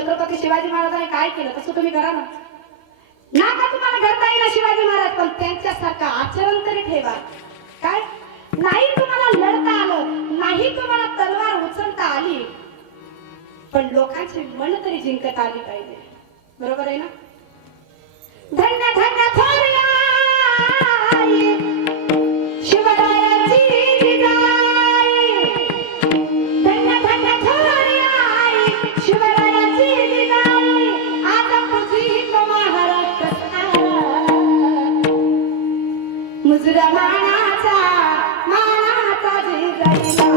छत्रपती शिवाजी महाराजांनी काय केलं तसं तुम्ही करा ना. ना का तुम्हाला करता येईल शिवाजी महाराज, पण त्यांच्यासारखं आचरण तरी ठेवा. काय नाही तुम्हाला लढता आलं, नाही तुम्हाला तलवार उचलता आली, पण लोकांची मन तरी जिंकत आली पाहिजे. बरोबर आहे ना. धन्य धन्य थोरल्या शिवरायाची जिजाई, धन्य धन्य थोरल्या शिवरायाची जिजाई, आज पूजित महाराष्ट्र सारा. मुजरा मानाचा जिजाईला,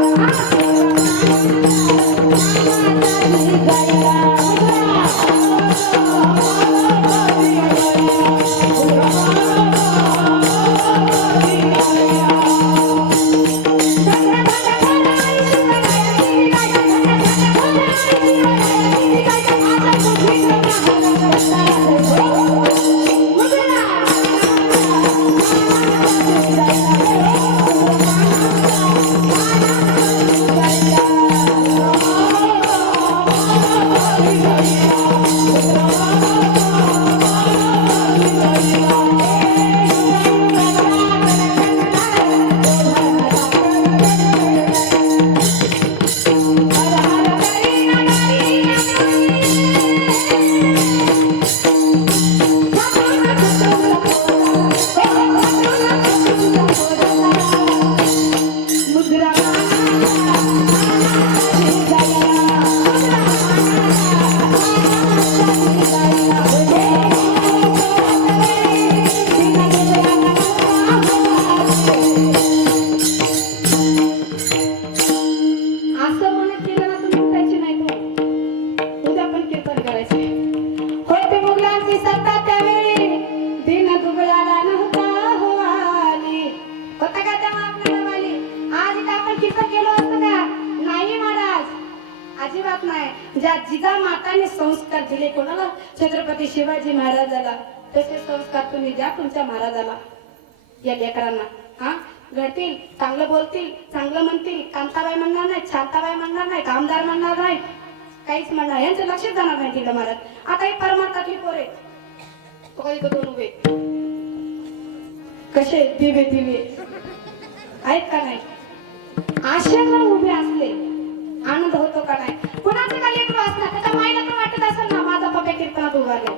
ज्या जिजामाताने संस्कार दिले कोणाला, छत्रपती शिवाजी महाराजाला, तसे संस्कार तुम्ही द्या तुमच्या महाराजाला. या लेकरांना हा घडतील, चांगलं बोलतील, चांगलं म्हणतील, कांताबाई म्हणणार नाही, शांताबाई म्हणणार नाही, कामदार म्हणणार नाही, काहीच म्हणणार, यांचं लक्षच जाणार नाही तिला महाराज. आता एक परमार्थातली पोरे तो दोन उभे कसे दिवे दिवे आहेत का नाही, आशेवर उभे असले आनंद होतो का नाही. कुणाचं का लेकरू असणार त्याच्या माईला तर वाटत असेल ना माझा पप्पा कीर्तनात उभारले,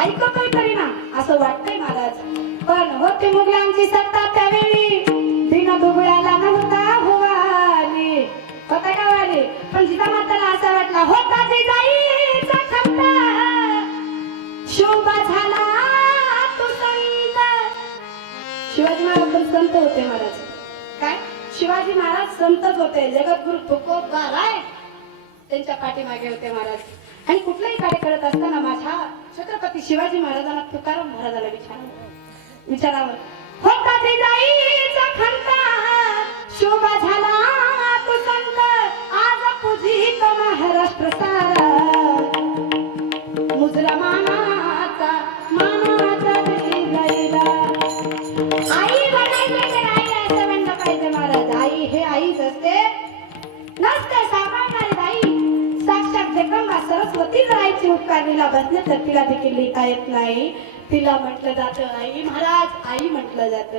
ऐकतोय तरी ना असं वाटतंय महाराज. पण होती मुघलांची सत्ता त्यावेळी, दिन दुबळ्याला नव्हता हुवाली, होता का वाली, पण जिजामाताला असं वाटला होता जिजाईचा खंबा, शोभा झाला तू संत. शिवाजी महाराज पण संत होते महाराज. काय शिवाजी महाराज संतच होते, जगद्गुरु तुकोबा राय त्यांच्या पाठीमागे होते महाराज. आणि कुठलाही कार्य करत असताना माझ्या छत्रपती शिवाजी महाराजांना तुकाराम महाराजाला विचारावं, होता जिजाईचा खंता, शोभा झाला तू संत, आज पूजित महाराष्ट्र सारा. मुजरा मानाचा जिजाईला, आई बनायचं तर आई असं म्हणलं पाहिजे महाराज. आई हे आईच असते, नसते सामान्य आई. साक्षात जगदंबा सरस्वती आईची उपकारीला बसले तर तिला देखील लिहिता येत नाही. तिला म्हटलं जातं आई महाराज, आई म्हटलं जातं.